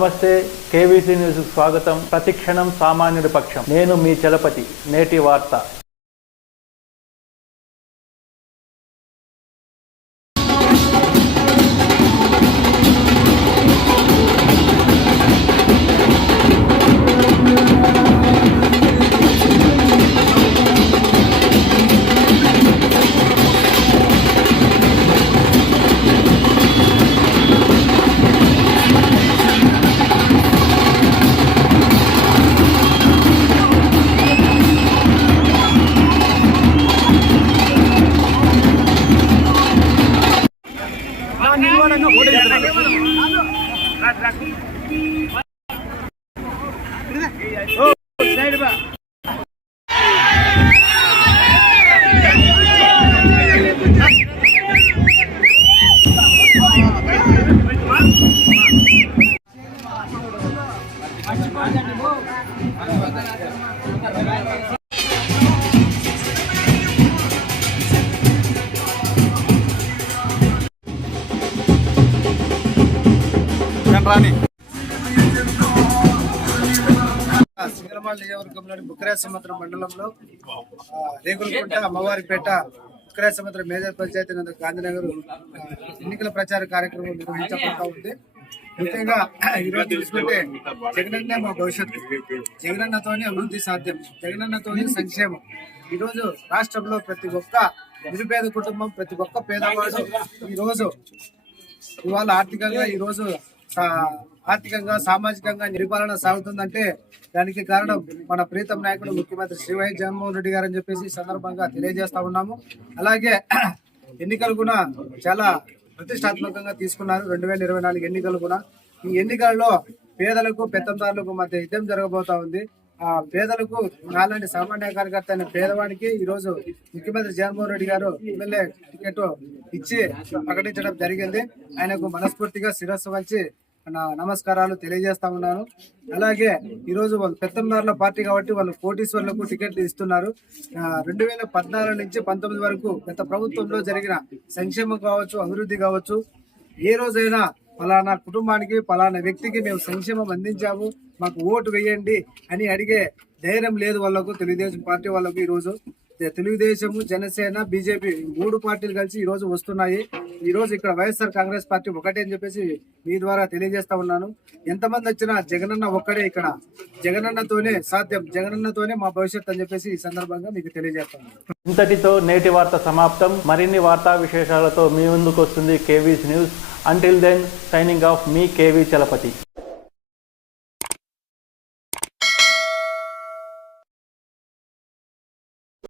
నమస్తే, KVC news స్వాగతం. ప్రతిక్షణం సామాన్యుడి పక్షం. నేను మీ చలపతి. నేటి వార్త. సింగరమాల నియోజకవర్గంలోని బుక్కరాజసముద్రం మండలంలో రేగులకుంట అమ్మవారిపేట బుక్కరాజసముద్రం మేజర్ పంచాయతీ నందు గాంధీనగర్ ఎన్నికల ప్రచార కార్యక్రమం నిర్వహించబడతా ఉంది. ముఖ్యంగా ఈరోజు చూసుకుంటే జగనన్న మా భవిష్యత్తు, జగనన్నతోనే అభివృద్ధి సాధ్యం, జగనన్నతోనే సంక్షేమం. ఈరోజు రాష్ట్రంలో ప్రతి ఒక్క నిరుపేద కుటుంబం, ప్రతి ఒక్క పేదవాడు ఈరోజు ఇవాళ ఆర్థికంగా సామాజికంగా నిర్పాలన సాగుతుందంటే దానికి కారణం మన ప్రీతం నాయకుడు ముఖ్యమంత్రి శ్రీ వైఎస్ జగన్మోహన్ రెడ్డి గారు అని చెప్పేసి ఈ సందర్భంగా తెలియజేస్తా ఉన్నాము. అలాగే ఎన్నికలు కూడా చాలా ప్రతిష్టాత్మకంగా తీసుకున్నారు. 2024 ఎన్నికలు కూడా. ఈ ఎన్నికల్లో పేదలకు పెత్తందారులకు మధ్య యుద్ధం జరగబోతా ఉంది. ఆ పేదలకు నాలాంటి సామాన్య కార్యకర్త అయిన పేదవానికి ఈ రోజు ముఖ్యమంత్రి జగన్మోహన్ రెడ్డి గారు ఎమ్మెల్యే టికెట్ ఇచ్చి ప్రకటించడం జరిగింది. ఆయనకు మనస్ఫూర్తిగా శిరస్సు వంచి నమస్కారాలు తెలియజేస్తా ఉన్నాను. అలాగే ఈరోజు వాళ్ళు పెత్తందారుల పార్టీ కాబట్టి వాళ్ళు కోటీశ్వర్లకు టికెట్లు ఇస్తున్నారు. 2014 నుంచి 19 వరకు గత ప్రభుత్వంలో జరిగిన సంక్షేమం కావచ్చు, అభివృద్ధి కావచ్చు, ఏ రోజైనా పలానా కుటుంబానికి పలానా వ్యక్తికి మేము సంక్షేమం అందించాము, మాకు ఓటు వేయండి అని అడిగే ధైర్యం లేదు వాళ్ళకు. తెలుగుదేశం పార్టీ వాళ్ళకు ఈరోజు తెలుగుదేశం, జనసేన, బీజేపీ 3 పార్టీలు కలిసి ఈ రోజు వస్తున్నాయి. ఈ రోజు ఇక్కడ వైఎస్ఆర్ కాంగ్రెస్ పార్టీ ఒకటే అని చెప్పేసి మీ ద్వారా తెలియజేస్తా ఉన్నాను. ఎంతమంది వచ్చినా జగనన్న ఒక్కడే ఇక్కడ. జగనన్నతోనే సాధ్యం, జగనన్నతోనే మా భవిష్యత్ అని చెప్పేసి ఈ సందర్భంగా మీకు తెలియజేస్తాను. ఇంతటితో నేటి వార్త సమాప్తం. మరిన్ని వార్తా విశేషాలతో మీ ముందుకు వస్తుంది KVC news. Until then, signing off, మీ కేవీ చలపతి.